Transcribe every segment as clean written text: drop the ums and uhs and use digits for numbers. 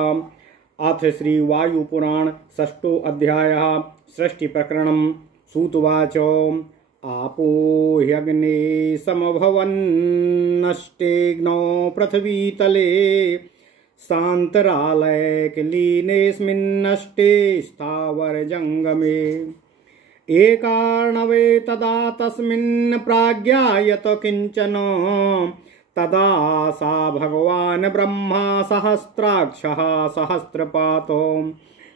अथ श्री वायुपुराण षष्ठो अध्याय सृष्टि प्रकरणम। सूतवाच आपो ह्यग्ने समभवन्नष्टेग्नो पृथ्वीतले सान्तरालयकलीनेऽस्मिन्नष्टे स्थावरजङ्गमे एकार्णवे तदा तस्मिन् प्राज्ञायत किञ्चन तदा सा भगवान् ब्रह्मा सहस्राक्षः सहस्रपातो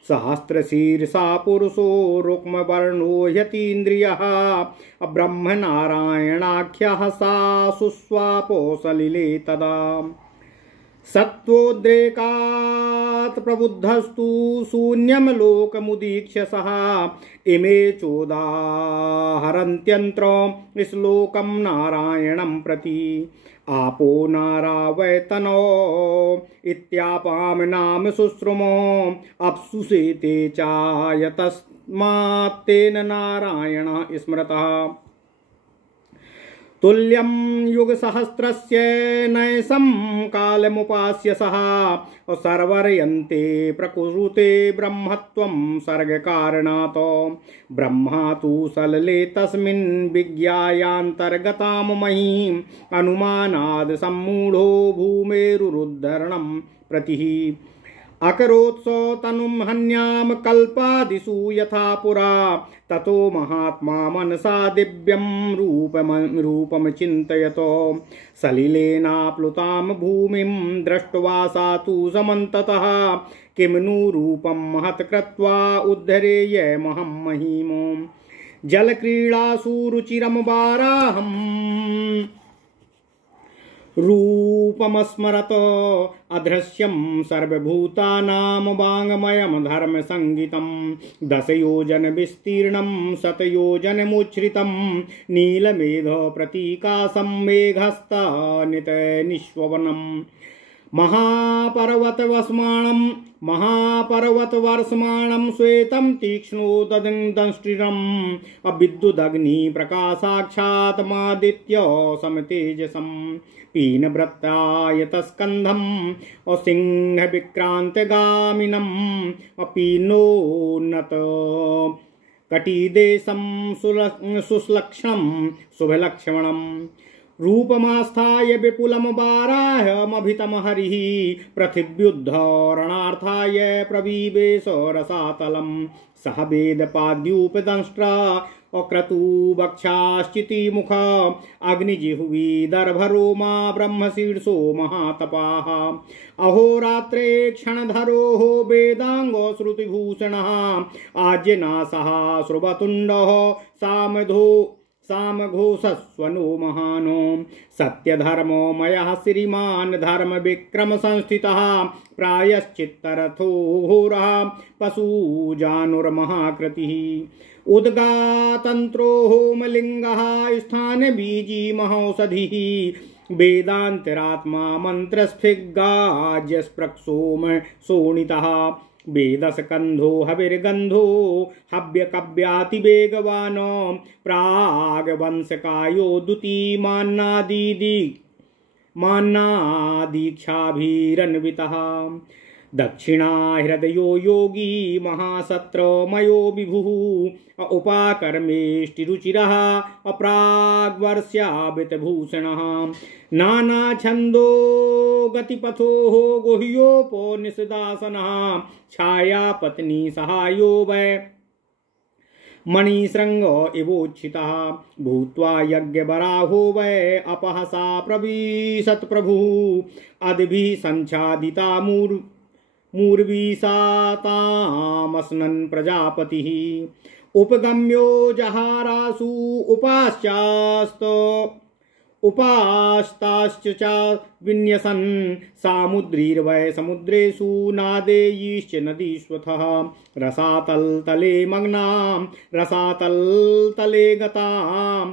सहस्रशीर्षा पुरुषो रुक्मवर्णो यतीन्द्रियः ब्रह्मनारायणाख्यः सा सुस्वापो सलिले तदा सत्त्वोद्रेकात् प्रबुद्धस्तु शून्यं लोकमुदीक्ष्य सः इमे चोदाहरन्त्यन्त्र श्लोकं नारायणं प्रति आपो नारावैतनो इत्यापाम नाम शुश्रुमो अप्सुषेते चायतस्मात्तेन नारायण स्मृतः तुल्यं युगसहस्रस्य नैशं कालमुपास्य सः सर्वर्यन्ते प्रकुरुते ब्रह्मत्वं सर्गकारणात् ब्रह्मा तु सलले तस्मिन् विज्ञायान्तर्गतां महीं अनुमानाद् सम्मूढो भूमेरुरुद्धरणं प्रतिः अकरोत्स तनुं हन्याम कल्पादिषु यथा पुरा ततो महात्मा मनसा दिव्यं रूपं चिन्तयतो सलिलेनाप्लुतां भूमिं दृष्ट्वा सा तु समन्ततः किं नु रूपं महत् कृत्वा उद्धरेयमहं महीमो जलक्रीडासु रुचिरं वाराहम् रूपमस्मरत अदृश्यं सर्वभूतानां वाङ्मयं धर्मसंगीतं 10 योजन विस्तीर्णं 100 योजनमुच्छ्रितं नीलमेघ प्रतीकासं मेघस्तानितनिश्ववनं महापर्वतवर्ष्माणं श्वेतं तीक्ष्णोदंष्टिरम् अविद्युदग्नि प्रकाशाक्षात्मादित्य समतेजसं पीनवृत्तायतस्कन्धं सिंहविक्रान्तगामिनं पीनोन्नत कटिदेशं सुलक्षणं शुभलक्ष्मणं रूपमास्थाय विपुलं वाराह्यमभितं हरिः पृथिव्युद्धरणार्थाय प्रविवेश रसातलं सह वेदपाद्युपदंष्ट्रा अक्रतुवक्षाश्चितिमुख अग्निजिह्वी दर्भरोमा ब्रह्मशीर्षो महातपाः अहोरात्रे क्षणधरोः वेदांगो श्रुतिभूषणः आज्यनासः श्रुवतुण्डः सामघोषस्वनो महानो सत्यधर्मोमयः श्रीमान् धर्मविक्रम संस्थितः प्रायश्चित्तरथो घोरः पशुजानुर्महाकृतिः उद्गातन्त्रो होमलिङ्गः स्थानबीजी महौषधिः वेदान्तरात्मा मन्त्रस्फिग्गाज्यस्पृक्सोम शोणितः वेदस्कन्धो हविर्गन्धो हव्यकव्यातिवेगवान् प्राग्वंशकायो द्युतिमान्नादीक्षाभिरन्वितः दक्षिणाहृदयो योगी महासत्रमयो विभुः उपाकर्मेष्टिरुचिरः अप्राग्वर्ष्यावृतभूषणः नानाछन्दो गतिपथोः गुह्योपनिषदासनः छायापत्नी सहायो वै मणिशृंग इवोच्छितः भूत्वा यज्ञवराहो वै अपहसा प्रविशत् प्रभुः अद्भिः संच्छादिता मूर्विसातामस्नन् प्रजापतिः उपगम्यो जहारासु उपास्ताश्च विन्यसन् सामुद्रीर्वै समुद्रेषु नादेयीश्च नदीष्वथः रसातलतले मग्नां रसातलतले गतां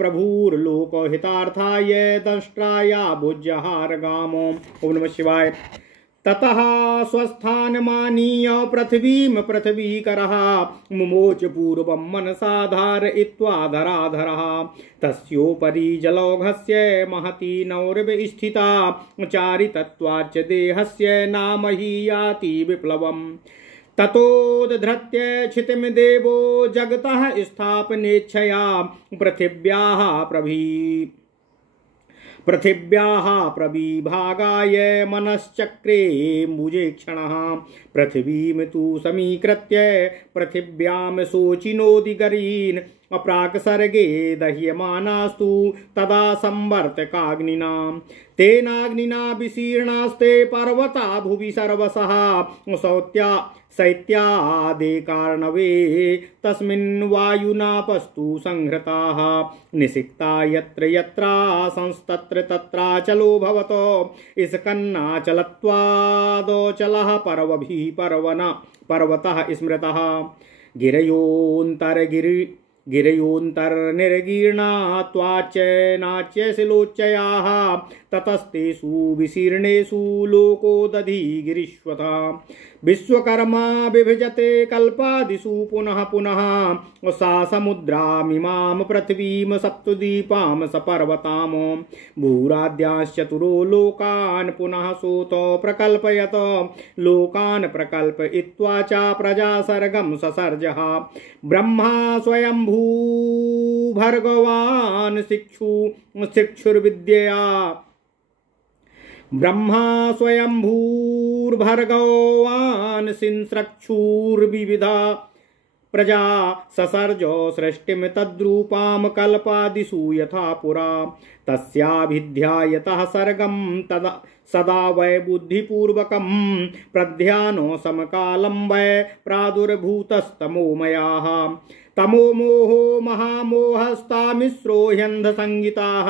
प्रभुर्लोकहितार्थाय दंष्ट्राया भुजहारगामो। ओम नमः शिवाय। ततः स्वस्थानमानीय पृथ्वीं पृथ्वीकरः मुमोच पूर्वं मनसा धारयित्वा धराधरः तस्योपरि जलौघस्य महती नौर्व्य स्थिता चारितत्वाच्च देहस्य नाम हि याति विप्लवम् ततोद्धृत्य क्षितिं देवो जगतः स्थापनेच्छया पृथिव्याः प्रविभागाय मनश्चक्रे मुजेक्षणः पृथिवीं तु समीकृत्य पृथिव्यां शोचिनोदिगरीन् अप्राक् सर्गे दह्यमानास्तु तदा संवर्तकाग्निना तेनाग्निना विशीर्णास्ते पर्वता भुवि सर्वशः शैत्यादेकार्णवे तस्मिन् वायुनापस्तु संहृताः निसिक्ता यत्र यत्रा संस्तत्र तत्राचलो भवतो इसकन्नाचलत्वादोचलः पर्वभिः पर्वतः स्मृतः गिरयोऽन्तर्निर्गीर्णात्वाच्च नाच्य शिलोच्चयाः ततस्तेषु विशीर्णेषु लोको दधिगिरीश्वता विश्वकर्मा विभजते कल्पादिषु पुनः पुनः सा समुद्रामिमां पृथ्वीं सप्तद्वीपां सपर्वताम् भूराद्यांश्चतुरो लोकान् पुनः सोतो प्रकल्पयत लोकान् प्रकल्पयित्वा च प्रजा सर्गं ससर्जः ब्रह्मा स्वयंभू भर्गवान् शिक्षुर्विद्यया ब्रह्मा स्वयंभूर्भर्गवान् सिंस्रक्षुर्विविधा प्रजा ससर्जो सृष्टिं तद्रूपां कल्पादिषु यथा पुरा तस्याभिध्यायतः सर्गं तदा सदा वै बुद्धिपूर्वकं प्रध्यानो समकालं वै प्रादुर्भूतस्तमोमयाः तमो मोहो महामोहस्तामिश्रो ह्यन्धसंहिताः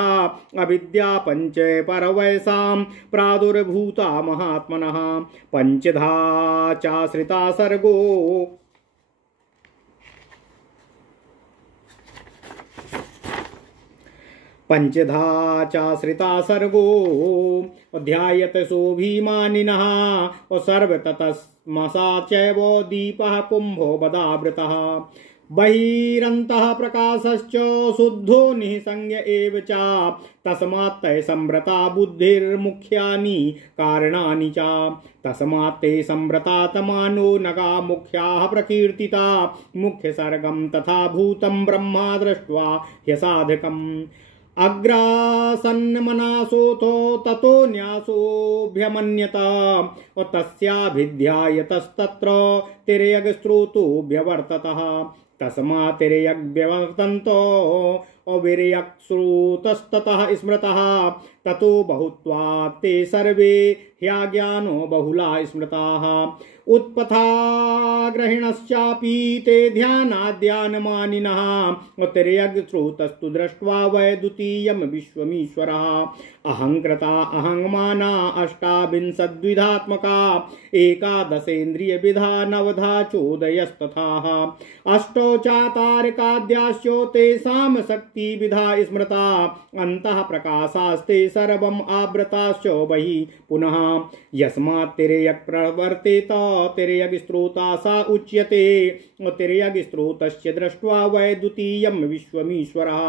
अविद्या पंच परवैसां प्रादुर्भूता महात्मनः पंचधा चाश्रिता सर्गो पंचधा चाश्रिता सर्गो ध्यायत सोऽभिमानिनः सर्वततस्मसा चैव दीपः कुम्भो बदावृतः बहिरन्तः प्रकाशश्च शुद्धो निःसंज्ञ एव च तस्मात् ते संव्रता बुद्धिर्मुख्यानि कारणानि च तस्मात् ते संव्रता तमानो नगा मुख्याः प्रकीर्तिता मुख्य सर्गं तथा भूतं ब्रह्मा दृष्ट्वा ह्यसाधकम् अग्रासन्नमनासोऽथो ततो न्यासोऽभ्यमन्यत तस्याभिध्यायतस्तत्र तिर्यग्स्रोतोऽभ्यवर्ततः तस्मात् तिर्यग्व्यवर्तन्तो अविर्यक्स्रोतस्ततः स्मृतः ततो बहुत्वात् ते सर्वे ह्याज्ञानो बहुला स्मृताः उत्पथाग्रहिणश्चापि ते ध्यानाद्यानमानिनः तिर्यग्स्रोतस्तु दृष्ट्वा वै द्वितीयं विश्वमीश्वरः अहङ्कृता अहङ्माना अष्टाविंशद्विधात्मका एकादशेन्द्रियविधा नवधा चोदयस्तथाः अष्टौ चातारकाद्याश्च तेषां शक्तिविधा स्मृता अन्तः प्रकाशास्ते सर्वम् आवृताश्च बहिः पुनः यस्मात् तिर्यक् प्रवर्तेत तिर्यग्स्रोता सा उच्यते तिर्यग्स्रोतस्य दृष्ट्वा वै द्वितीयं विश्वमीश्वरः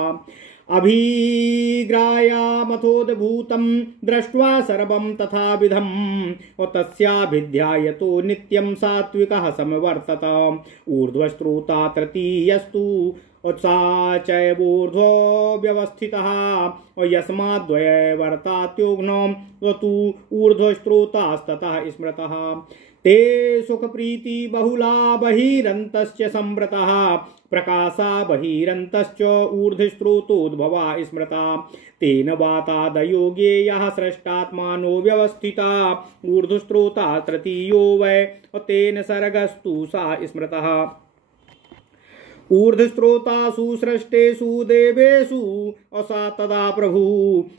अभिग्रायामथोद्भूतं दृष्ट्वा सर्वं तथाविधं तस्याभिध्यायतो नित्यं सात्विकः समवर्तत ऊर्ध्वस्रोता तृतीयस्तु सा चैवूर्ध्वो व्यवस्थितः यस्माद्वयवर्तात्योग्नौ तु ऊर्ध्वस्रोतास्ततः स्मृतः ते सुखप्रीति बहुला बहिरन्तश्च संवृतः प्रकाशा बहिरन्तश्च ऊर्ध्वस्रोतोद्भवा स्मृता तेन वातादयो ज्ञेयः स्रष्टात्मानो व्यवस्थिता ऊर्ध्वस्रोता तृतीयो वै तेन सर्गस्तु सा स्मृतः ऊर्ध्वस्रोतासु सृष्टेषु देवेषु असा तदा प्रभु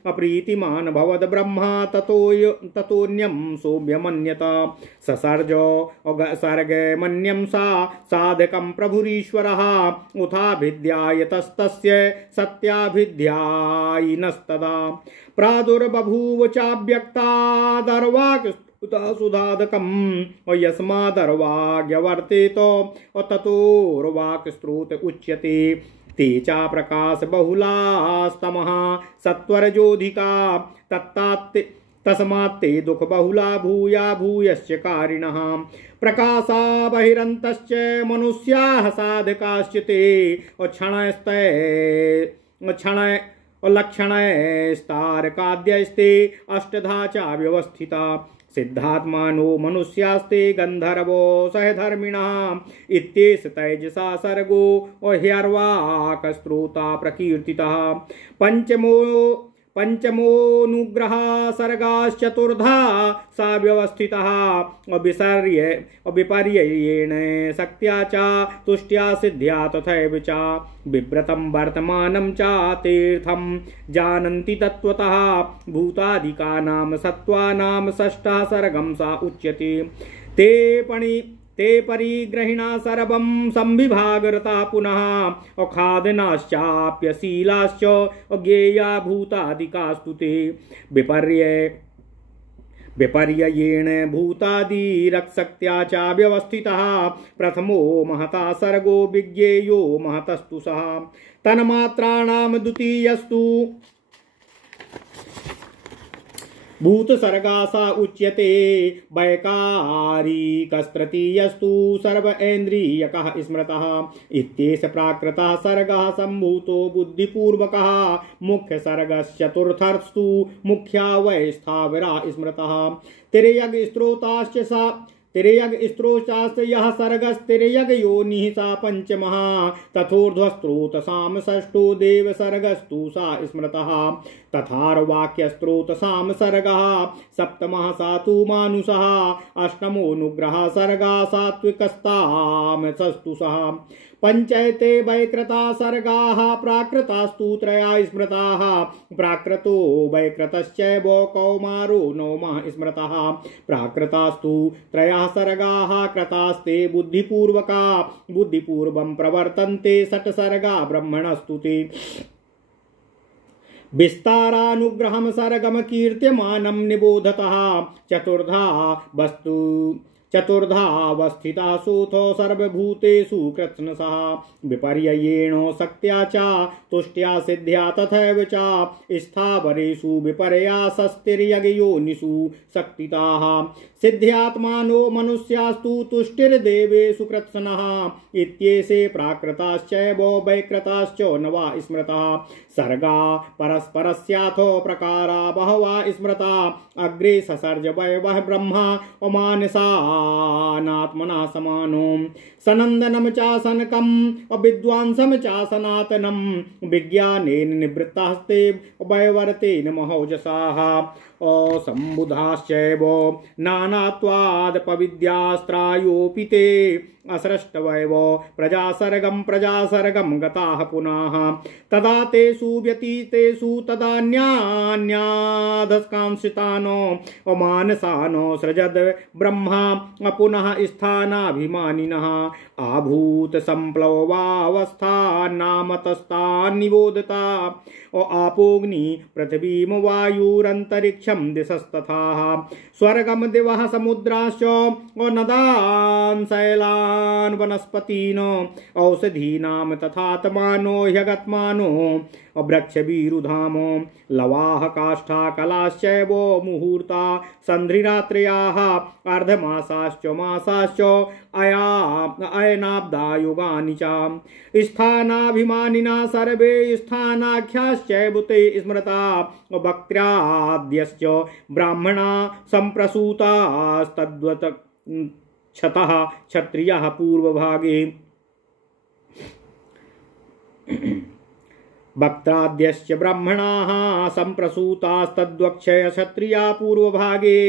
अप्रीतिमान् भवद् ब्रह्मा ततोऽन्यं सोऽभ्यमन्यत ससर्जो सर्गमन्यं सा साधकं प्रभुरीश्वरः उथाभिध्यायतस्तस्य सत्याभिध्यायिनस्तदा प्रादुर्बभूव चाव्यक्तादर्वाक् उत सुधाधकम् और यस्मादर्वाग्यवर्तेतो और ततोर्वाक् स्रोत उच्यते ते चा प्रकाश बहुलास्तमः सत्वरजोधिका तत्तात् तस्मात्ते दुख बहुला भूया भूयश्च कारिणः प्रकाशा बहिरन्तश्च मनुष्याः साधकाश्च ते और क्षण और लक्षणस्तारकाद्यस्ते अष्टधा चा व्यवस्थिता सिद्धात्मानो मनुष्यास्ते गंधर्वो सहधर्मिणः इत्येष तैजसा सर्गो और ह्यर्वाकस्त्रोता प्रकीर्तितः पंचमोनुग्रह सर्गाश्चतुर्धा सा व्यवस्थितः विपर्ययेण शक्त्या च तुष्ट्या सिद्ध्या तथैव च बिभ्रतं वर्तमानं च तीर्थं जानन्ति तत्त्वतः भूतादिकानां सत्त्वानां षष्ठः सर्गं सा उच्यते ते परिग्रहिणा सर्वं संविभागरता पुनः अखादनाश्चाप्यशीलाश्च अज्ञेया भूतादिकास्तु ते विपर्ययेण भूतादिरक्षक्त्या च व्यवस्थितः प्रथमो महता सर्गो विज्ञेयो महतस्तु सः तन्मात्राणां द्वितीयस्तु भूत सर्गासा उच्यते वैकारिकस्तृतीयस्तु सर्वेन्द्रियकः स्मृतः इत्येष प्राकृतः सर्गः सम्भूतो बुद्धिपूर्वकः मुख्य सर्गश्चतुर्थस्तु मुख्या वै स्थावरा स्मृतः तिर्यग स्त्रोताश्च यः सर्गस्तिर्यग योनिः सा पंचमः तथोर्ध्वस्त्रोतसाम षष्ठो देव सर्गस्तु सा स्मृतः तथार्वाक्यस्त्रोतसाम सर्गः सप्तमः सा तु मानुषः अष्टमोऽनुग्रह सर्गा सात्विकस्ताम षष्ठु सः पंचैते वैकृता सर्गाः प्राकृतास्तु त्रया स्मृताः प्राकृतो वैकृतश्चैव कौमारो नवमः स्मृतः प्राकृतास्तु त्रयः सर्गाः कृतास्ते बुद्धिपूर्वं प्रवर्तन्ते षट् सर्गा ब्रह्मणस्तु ते विस्तारानुग्रहं सर्गम कीर्त्यमानं निबोधतः चतुर्धावस्थिता सूथो सर्वभूतेषु कृत्स्नसः विपर्ययेण शक्त्या च तुष्ट्या सिद्ध्या तथैव च स्थावरेषु विपर्यासस्तिर्यज्ञयोनिषु शक्तिताः सिद्ध्यात्मानो मनुष्यास्तु तुष्टिर्देवेषु कृत्स्नः इत्येषे प्राकृताश्चैव वैकृताश्च नवा स्मृतः सर्गा परस्परस्याथो प्रकारा बहवा स्मृता अग्रे ससर्ज वैवः ब्रह्मा अमानसानात्मना समानो सनन्दनं चासनकं विद्वांसं च सनातनं विज्ञानेन निवृत्तास्ते वैवर्तेन महौजसाः असम्बुधाश्चैव नानात्वादपविद्यास्त्रायोऽपि ते असृष्टवैव प्रजासर्गं गताः पुनः तदा तेषु व्यतीतेषु तदान्यान्याधस्कांसितानो अमानसानो सृजद ब्रह्मा पुनः स्थानाभिमानिनः आभूत संप्लवावस्था नामतस्तान् निबोधता आपोग्नि पृथ्वीं वायुरन्तरिक्षं दिशस्तथा स्वर्गं दिवः समुद्राश्च नदान् शैलान् वनस्पतीन् औषधीनां तथात्मानो ह्यगत्मानो वृक्षवीरुधामो लवाः काष्ठा कलाश्चैव मुहूर्ता सन्ध्रिरात्रयाः अर्धमासाश्च मासाश्च अयनाब्दा युगानि च स्थानाभिमानिना सर्वे स्थानाख्याश्चैव ते स्मृता वक्त्र्याद्यश्च ब्राह्मणा सम्प्रसूतास्तद्वत् क्षतः क्षत्रियः पूर्वभागे भक्ताद्यश्च ब्राह्मणाः सम्प्रसूतास्तद्वक्षय क्षत्रिया पूर्वभागे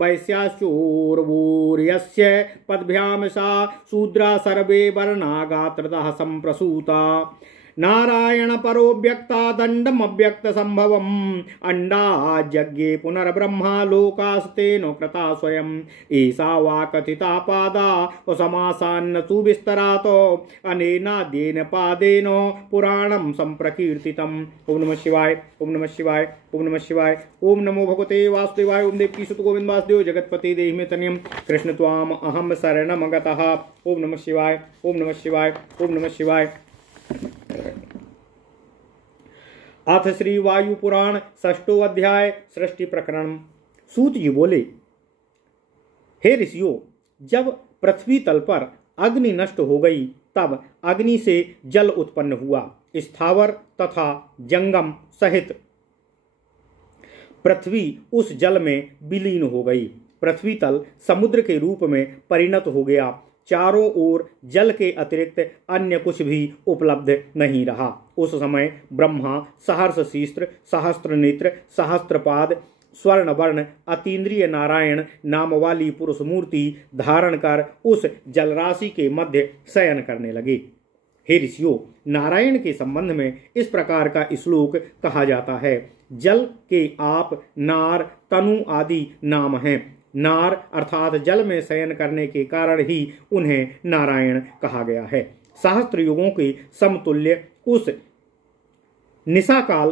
वैश्याश्चोर्वोर्यस्य पद्भ्यां सा शूद्रा सर्वे वर्णा गात्रतः सम्प्रसूता नारायण परो व्यक्ता दंडम अव्यक्त संभवम अंडा यज्ञे पुनर्ब्रह्मा लोकास्तेनो कृता स्वयं ऐसा वा कथिता पादा समासान्न सुविस्तरातो अनेनाद्येन पादेनो पुराणम संप्रकीर्तितम। ओम नमः शिवाय, ओम नमः शिवाय, ओम नमः शिवाय। ओम नमो भगवते वासुदेवाय। ओम देवकी सुत गोविंद वासुदेव जगतपति देहि मे तनियम कृष्ण त्वाम अहम शरणम गतः। ओम नमः शिवाय, ओम नमः शिवाय, ओम नमः शिवाय। अथ श्री वायु पुराण षष्ठो अध्याय सृष्टि प्रकरण। सूत जी बोले, हे ऋषियों, जब पृथ्वी तल पर अग्नि नष्ट हो गई तब अग्नि से जल उत्पन्न हुआ। स्थावर तथा जंगम सहित पृथ्वी उस जल में विलीन हो गई। पृथ्वी तल समुद्र के रूप में परिणत हो गया। चारों ओर जल के अतिरिक्त अन्य कुछ भी उपलब्ध नहीं रहा। उस समय ब्रह्मा सहर्ष शीस्त्र, सहस्त्र नेत्र, सहस्त्रपाद, स्वर्ण वर्ण, अतीन्द्रिय नारायण नाम वाली पुरुष मूर्ति धारण कर उस जलराशि के मध्य शयन करने लगे। हे ऋषियों, नारायण के संबंध में इस प्रकार का श्लोक कहा जाता है। जल के आप, नार, तनु आदि नाम हैं। नार अर्थात जल में शयन करने के कारण ही उन्हें नारायण कहा गया है। सहस्त्र युगों के समतुल्य उस निशा काल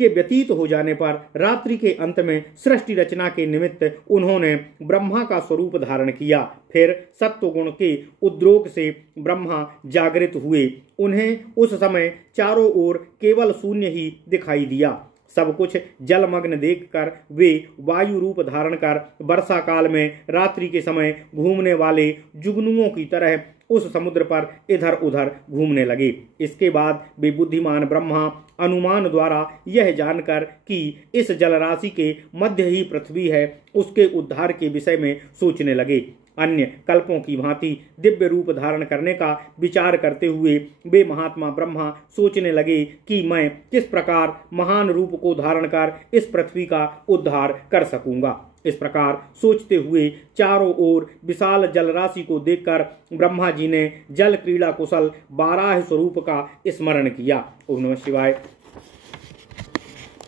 के व्यतीत हो जाने पर रात्रि के अंत में सृष्टि रचना के निमित्त उन्होंने ब्रह्मा का स्वरूप धारण किया। फिर सत्वगुण के उद्रोग से ब्रह्मा जागृत हुए। उन्हें उस समय चारों ओर केवल शून्य ही दिखाई दिया। सब कुछ जलमग्न देखकर वे वायु रूप धारण कर वर्षा काल में रात्रि के समय घूमने वाले जुगनुओं की तरह उस समुद्र पर इधर उधर घूमने लगे। इसके बाद वे बुद्धिमान ब्रह्मा अनुमान द्वारा यह जानकर कि इस जलराशि के मध्य ही पृथ्वी है, उसके उद्धार के विषय में सोचने लगे। अन्य कल्पों की भांति दिव्य रूप धारण करने का विचार करते हुए वे महात्मा ब्रह्मा सोचने लगे कि मैं किस प्रकार महान रूप को धारण कर इस पृथ्वी का उद्धार कर सकूंगा। इस प्रकार सोचते हुए चारों ओर विशाल जलराशि को देखकर ब्रह्मा जी ने जल क्रीड़ा कुशल बाराह स्वरूप का स्मरण किया। ओम नमः शिवाय।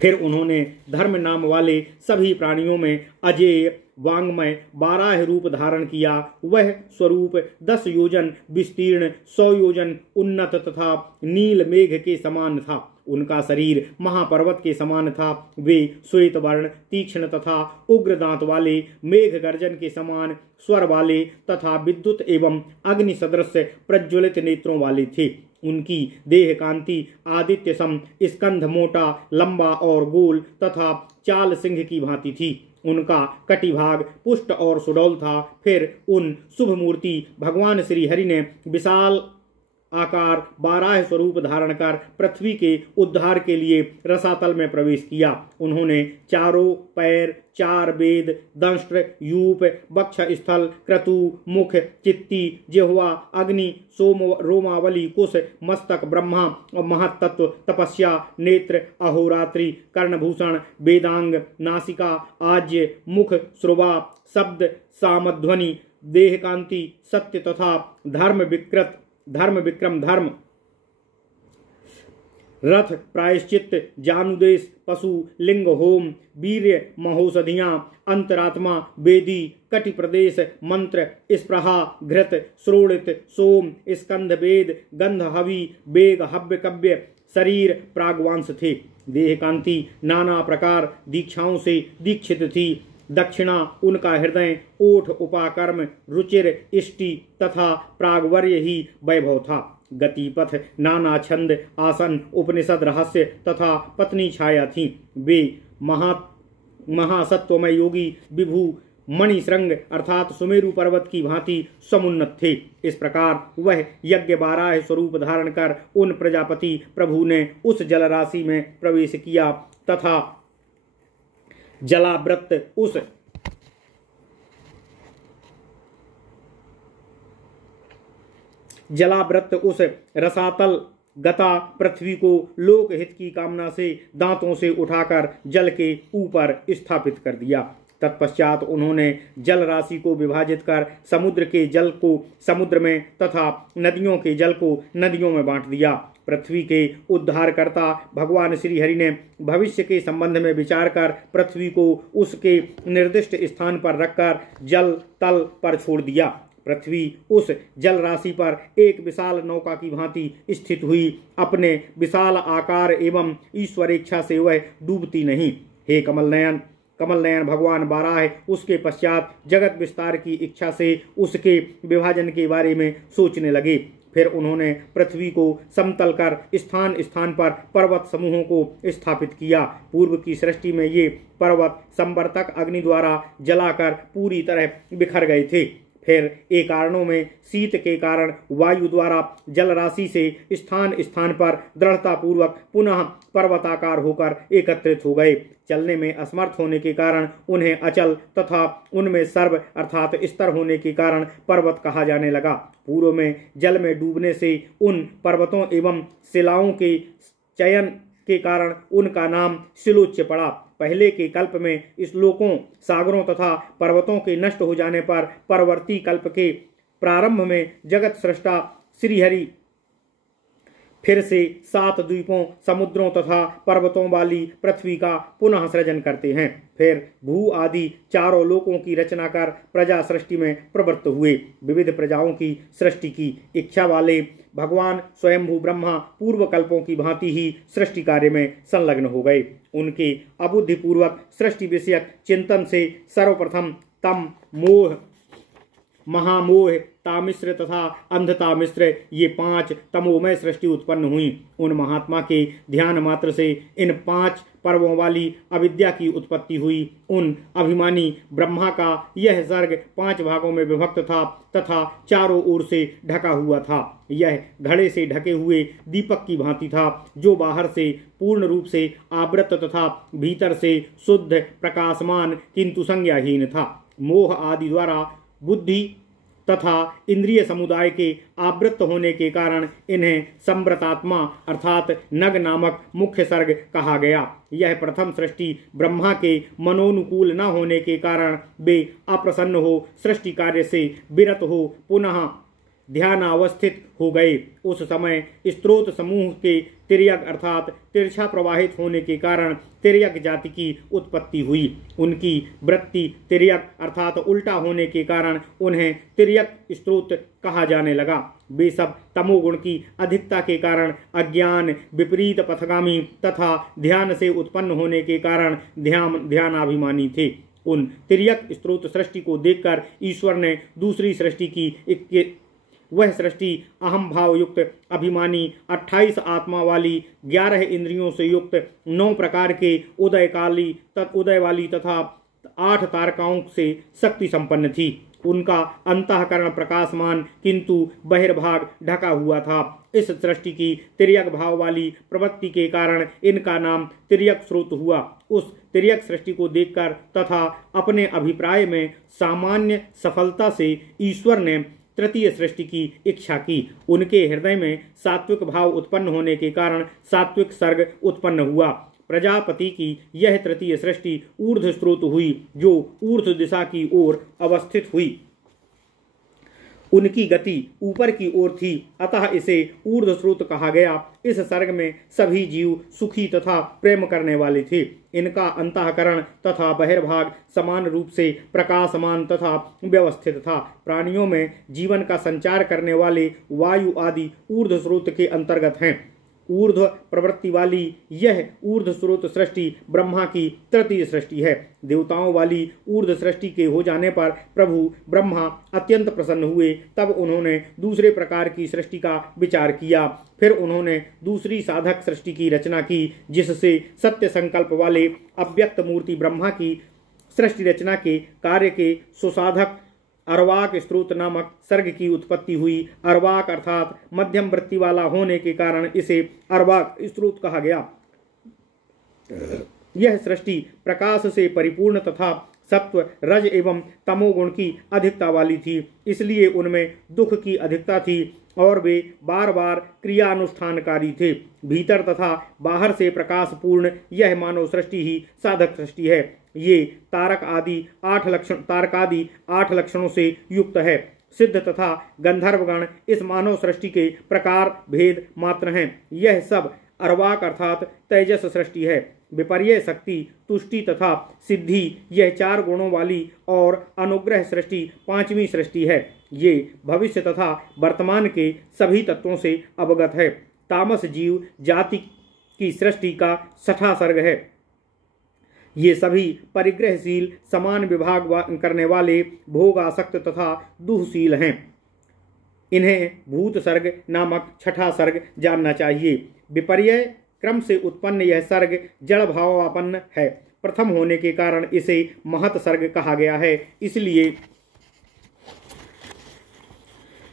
फिर उन्होंने धर्म नाम वाले सभी प्राणियों में अजेय वांगमय बाराह रूप धारण किया। वह स्वरूप 10 योजन विस्तीर्ण, 100 योजन उन्नत तथा नील मेघ के समान था। उनका शरीर महापर्वत के समान था। वे श्वेत वर्ण, तीक्ष्ण तथा उग्र दांत वाले, मेघ गर्जन के समान स्वर वाले तथा विद्युत एवं अग्नि सदृश प्रज्वलित नेत्रों वाले थे। उनकी देह कांति आदित्य सम, स्कंध मोटा, लंबा और गोल तथा चाल सिंह की भांति थी। उनका कटिभाग पुष्ट और सुडौल था। फिर उन शुभ मूर्ति भगवान श्री हरि ने विशाल आकार बाराह स्वरूप धारण कर पृथ्वी के उद्धार के लिए रसातल में प्रवेश किया। उन्होंने चारों पैर, 4 वेद, दंष्ट्र, यूप, वक्ष स्थल, क्रतु, मुख, चित्ती, जिह्वा, अग्नि, सोम, रोमावली, कुश, मस्तक, ब्रह्मा और महत्तत्व, तपस्या, नेत्र, अहोरात्रि, कर्णभूषण, वेदांग, नासिका, आज्य, मुख, श्रुवा, शब्द, सामध्वनि, देहकांति, सत्य तथा धर्म विक्रम धर्म, रथ, प्रायश्चित, जानुदेश, पशु, लिंग, होम, वीर्य, महौषधियां, अंतरात्मा, वेदी, कटि प्रदेश, मंत्र, स्प्रहा, घृत, श्रोणित, सोम, स्कंध, वेद, गंध, हवि, बेग, हव्य, कव्य, शरीर प्रागवांश थे। देहकांति नाना प्रकार दीक्षाओं से दीक्षित थी। दक्षिणा उनका हृदय, ओठ, उपाकर्म, रुचिर, इष्टि तथा प्रागवर्य ही वैभव था। गतिपथ, नाना छंद, आसन, उपनिषद रहस्य तथा पत्नी छाया थी। वे महासत्वमय योगी विभु मणिश्रृंग अर्थात सुमेरु पर्वत की भांति समुन्नत थे। इस प्रकार वह यज्ञ बाराह स्वरूप धारण कर उन प्रजापति प्रभु ने उस जलराशि में प्रवेश किया तथा जलावृत उस रसातल गता पृथ्वी को लोकहित की कामना से दांतों से उठाकर जल के ऊपर स्थापित कर दिया। तत्पश्चात उन्होंने जल राशि को विभाजित कर समुद्र के जल को समुद्र में तथा नदियों के जल को नदियों में बांट दिया। पृथ्वी के उद्धारकर्ता भगवान श्री हरि ने भविष्य के संबंध में विचार कर पृथ्वी को उसके निर्दिष्ट स्थान पर रखकर जल तल पर छोड़ दिया। पृथ्वी उस जल राशि पर एक विशाल नौका की भांति स्थित हुई। अपने विशाल आकार एवं ईश्वर इच्छा से वह डूबती नहीं। हे कमल नयन भगवान बाराह उसके पश्चात जगत विस्तार की इच्छा से उसके विभाजन के बारे में सोचने लगे। फिर उन्होंने पृथ्वी को समतल कर स्थान स्थान पर पर्वत समूहों को स्थापित किया। पूर्व की सृष्टि में ये पर्वत संवर्तक अग्नि द्वारा जलाकर पूरी तरह बिखर गए थे। फिर एक कारणों में शीत के कारण वायु द्वारा जल राशि से स्थान स्थान पर दृढ़ता पूर्वक पुनः पर्वताकार होकर एकत्रित हो गए। चलने में असमर्थ होने के कारण उन्हें अचल तथा उनमें सर्व अर्थात स्तर होने के कारण पर्वत कहा जाने लगा। पूर्व में जल में डूबने से उन पर्वतों एवं शिलाओं के चयन के कारण उनका नाम शिलोच्य पड़ा। पहले के कल्प में श्लोकों सागरों तथा पर्वतों के नष्ट हो जाने पर परवर्ती कल्प के प्रारंभ में जगत सृष्टा श्रीहरि फिर से 7 द्वीपों समुद्रों तथा पर्वतों वाली पृथ्वी का पुनः सृजन करते हैं। फिर भू आदि चारों लोकों की रचना कर प्रजा सृष्टि में प्रवृत्त हुए। विविध प्रजाओं की सृष्टि की इच्छा वाले भगवान स्वयंभू ब्रह्मा पूर्व कल्पों की भांति ही सृष्टि कार्य में संलग्न हो गए। उनके अबुद्धिपूर्वक सृष्टि विषयक चिंतन से सर्वप्रथम तम मोह महामोह तामिश्र तथा अंधता मिश्र ये 5 तमोमय सृष्टि उत्पन्न हुई। उन महात्मा के ध्यान मात्र से इन 5 पर्वों वाली अविद्या की उत्पत्ति हुई। उन अभिमानी ब्रह्मा का यह सर्ग 5 भागों में विभक्त था तथा चारों ओर से ढका हुआ था। यह घड़े से ढके हुए दीपक की भांति था, जो बाहर से पूर्ण रूप से आवृत तथा भीतर से शुद्ध प्रकाशमान किंतु संज्ञाहीन था। मोह आदि द्वारा बुद्धि तथा इंद्रिय समुदाय के आवृत होने के कारण इन्हें संव्रतात्मा अर्थात नग नामक मुख्य सर्ग कहा गया। यह प्रथम सृष्टि ब्रह्मा के मनोनुकूल न होने के कारण वे अप्रसन्न हो सृष्टि कार्य से विरत हो पुनः ध्यानावस्थित हो गए। उस समय स्त्रोत समूह के तिर्यक अर्थात तिरछा प्रवाहित होने के कारण तिर्यक जाति की उत्पत्ति हुई। उनकी वृत्ति तिर्यक अर्थात उल्टा होने के कारण उन्हें तिर्यक स्त्रोत कहा जाने लगा। वे सब तमोगुण की अधिकता के कारण अज्ञान विपरीत पथगामी तथा ध्यान से उत्पन्न होने के कारण ध्यानाभिमानी थे। उन तिर्यक स्त्रोत सृष्टि को देखकर ईश्वर ने दूसरी सृष्टि की। वह सृष्टि अहम भाव युक्त अभिमानी 28 आत्मा वाली 11 इंद्रियों से युक्त 9 प्रकार के उदय वाली तथा 8 तारकाओं से शक्ति संपन्न थी। उनका अंतःकरण प्रकाशमान किंतु बहिर्भाग ढका हुआ था। इस सृष्टि की तिर्यक भाव वाली प्रवृत्ति के कारण इनका नाम तिर्यक स्रोत हुआ। उस तिर्यक सृष्टि को देखकर तथा अपने अभिप्राय में सामान्य सफलता से ईश्वर ने तृतीय सृष्टि की इच्छा की। उनके हृदय में सात्विक भाव उत्पन्न होने के कारण सात्विक सर्ग उत्पन्न हुआ। प्रजापति की यह तृतीय सृष्टि ऊर्ध्व स्रोत हुई, जो ऊर्ध्व दिशा की ओर अवस्थित हुई। उनकी गति ऊपर की ओर थी, अतः इसे ऊर्ध्व स्रोत कहा गया। इस सर्ग में सभी जीव सुखी तथा प्रेम करने वाले थे। इनका अंतःकरण तथा बहिर्भाग समान रूप से प्रकाशमान तथा व्यवस्थित था। प्राणियों में जीवन का संचार करने वाले वायु आदि ऊर्ध्व स्रोत के अंतर्गत हैं। ऊर्ध्व प्रवृत्ति वाली यह ऊर्ध्व स्रोत सृष्टि ब्रह्मा की तृतीय सृष्टि है। देवताओं वाली ऊर्ध्व सृष्टि के हो जाने पर प्रभु ब्रह्मा अत्यंत प्रसन्न हुए। तब उन्होंने दूसरे प्रकार की सृष्टि का विचार किया। फिर उन्होंने दूसरी साधक सृष्टि की रचना की, जिससे सत्य संकल्प वाले अव्यक्त मूर्ति ब्रह्मा की सृष्टि रचना के कार्य के सुसाधक अर्वाक स्त्रोत नामक सर्ग की उत्पत्ति हुई। अर्वाक अर्थात मध्यम वृत्ति वाला होने के कारण इसे अर्वाक स्त्रोत कहा गया। यह सृष्टि प्रकाश से परिपूर्ण तथा सत्व रज एवं तमोगुण की अधिकता वाली थी, इसलिए उनमें दुख की अधिकता थी और वे बार बार क्रियानुष्ठानकारी थे। भीतर तथा बाहर से प्रकाशपूर्ण यह मानव सृष्टि ही साधक सृष्टि है। ये तारकादि 8 लक्षणों से युक्त है। सिद्ध तथा गंधर्वगण इस मानव सृष्टि के प्रकार भेद मात्र हैं। यह सब अर्वाक अर्थात तेजस सृष्टि है। विपर्य शक्ति, तुष्टि तथा सिद्धि यह 4 गुणों वाली और अनुग्रह सृष्टि 5वीं सृष्टि है। ये भविष्य तथा वर्तमान के सभी तत्वों से अवगत है। तामस जीव जाति की सृष्टि का 6वां सर्ग है। ये सभी परिग्रहशील, समान विभाग करने वाले, भोगासक्त तथा दुहशील हैं। इन्हें भूत सर्ग नामक 6वां सर्ग जानना चाहिए। विपर्य क्रम से उत्पन्न यह सर्ग जड़ भावापन्न है। प्रथम होने के कारण इसे महत सर्ग कहा गया है। इसलिए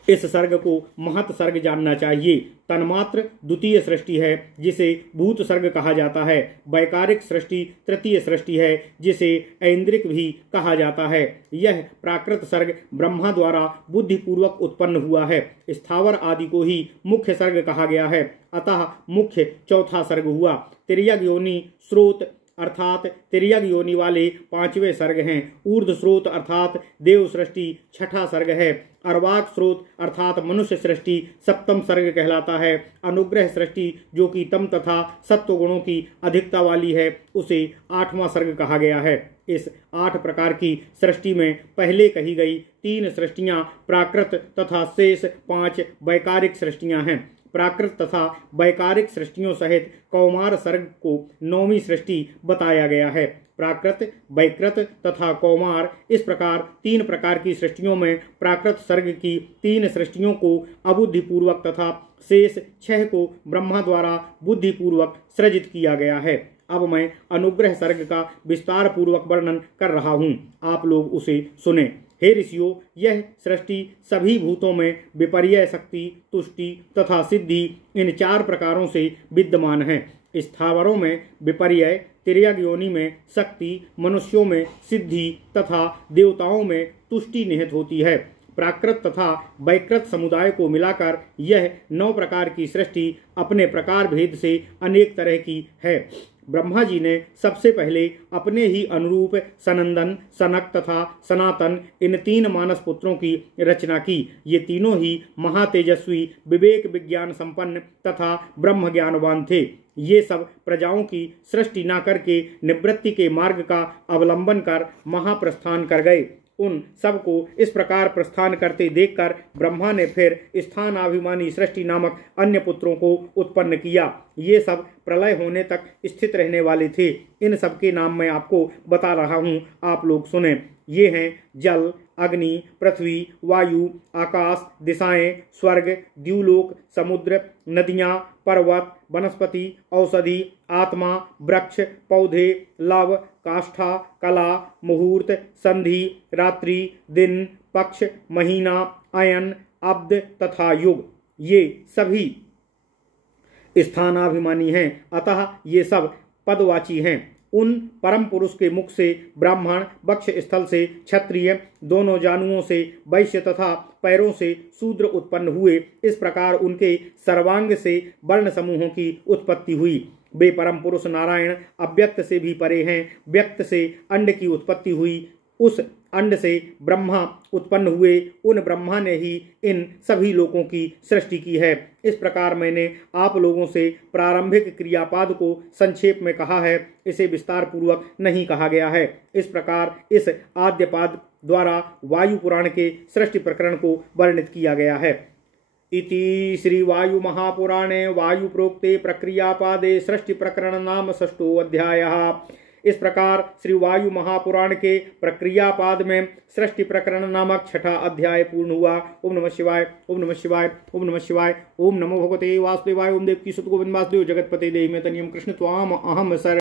इस सर्ग को महत सर्ग जानना चाहिए। तन्मात्र द्वितीय सृष्टि है जिसे भूत सर्ग कहा जाता है। वैकारिक सृष्टि तृतीय सृष्टि है जिसे ऐन्द्रिक भी कहा जाता है। यह प्राकृत सर्ग ब्रह्मा द्वारा बुद्धिपूर्वक उत्पन्न हुआ है। स्थावर आदि को ही मुख्य सर्ग कहा गया है, अतः मुख्य 4वां सर्ग हुआ। तिर्यक योनि स्रोत अर्थात तिर्यक योनि वाले 5वें सर्ग हैं। ऊर्ध्व स्रोत अर्थात देव सृष्टि 6वां सर्ग है। अर्वाक स्रोत अर्थात मनुष्य सृष्टि 7वां सर्ग कहलाता है। अनुग्रह सृष्टि जो कि तम तथा सत्व गुणों की अधिकता वाली है उसे 8वां सर्ग कहा गया है। इस 8 प्रकार की सृष्टि में पहले कही गई 3 सृष्टियां प्राकृत तथा शेष 5 वैकारिक सृष्टियां हैं। प्राकृत तथा वैकारिक सृष्टियों सहित कौमार सर्ग को 9वीं सृष्टि बताया गया है। प्राकृत, वैकृत तथा कौमार इस प्रकार 3 प्रकार की सृष्टियों में प्राकृत सर्ग की 3 सृष्टियों को अबुद्धिपूर्वक तथा शेष 6 को ब्रह्मा द्वारा बुद्धिपूर्वक सृजित किया गया है। अब मैं अनुग्रह सर्ग का विस्तार पूर्वक वर्णन कर रहा हूँ, आप लोग उसे सुने। हे ऋषियों, यह सृष्टि सभी भूतों में विपर्य शक्ति, तुष्टि तथा सिद्धि इन 4 प्रकारों से विद्यमान है। स्थावरों में विपर्य, तिर्यक योनि में शक्ति, मनुष्यों में सिद्धि तथा देवताओं में तुष्टि निहित होती है। प्राकृत तथा वैकृत समुदाय को मिलाकर यह 9 प्रकार की सृष्टि अपने प्रकार भेद से अनेक तरह की है। ब्रह्मा जी ने सबसे पहले अपने ही अनुरूप सनंदन, सनक तथा सनातन इन 3 मानस पुत्रों की रचना की। ये तीनों ही महातेजस्वी, विवेक विज्ञान संपन्न तथा ब्रह्म ज्ञानवान थे। ये सब प्रजाओं की सृष्टि न करके निवृत्ति के मार्ग का अवलंबन कर महाप्रस्थान कर गए। उन सबको इस प्रकार प्रस्थान करते देखकर ब्रह्मा ने फिर स्थानाभिमानी सृष्टि नामक अन्य पुत्रों को उत्पन्न किया। ये सब प्रलय होने तक स्थित रहने वाले थे। इन सब के नाम मैं आपको बता रहा हूँ, आप लोग सुने। ये हैं जल, अग्नि, पृथ्वी, वायु, आकाश, दिशाएं, स्वर्ग, द्युलोक, समुद्र, नदियां, पर्वत, वनस्पति, औषधि, आत्मा, वृक्ष, पौधे, लव, काष्ठा, कला, मुहूर्त, संधि, रात्रि, दिन, पक्ष, महीना, अयन, अब्द तथा युग। ये सभी स्थानाभिमानी हैं, अतः ये सब पदवाची हैं। उन परम पुरुष के मुख से ब्राह्मण, वक्ष स्थल से क्षत्रिय, दोनों जानुओं से वैश्य तथा पैरों से शूद्र उत्पन्न हुए। इस प्रकार उनके सर्वांग से वर्ण समूहों की उत्पत्ति हुई। वे परम पुरुष नारायण अव्यक्त से भी परे हैं। व्यक्त से अंड की उत्पत्ति हुई, उस अंड से ब्रह्मा उत्पन्न हुए। उन ब्रह्मा ने ही इन सभी लोकों की सृष्टि की है। इस प्रकार मैंने आप लोगों से प्रारंभिक क्रियापाद को संक्षेप में कहा है, इसे विस्तार पूर्वक नहीं कहा गया है। इस प्रकार इस आद्यपाद द्वारा वायु पुराण के सृष्टि प्रकरण को वर्णित किया गया है। इति श्री वायु महापुराणे वायु प्रोक्ते प्रक्रियापादे सृष्टि प्रकरण नाम 6ठो अध्यायः। इस प्रकार श्री वायु महापुराण के प्रक्रियापाद में सृष्टि प्रकरण नामक 6ठा अध्याय पूर्ण हुआ। ओम नमः शिवाय, ओम नमः शिवाय, ओम नमः शिवाय। ओम नमो भगवते वासुदेवाय। ओम देवकी सुत गोविंद वासुदेव जगतपते देहि में तनियम कृष्ण त्वाम अहम सर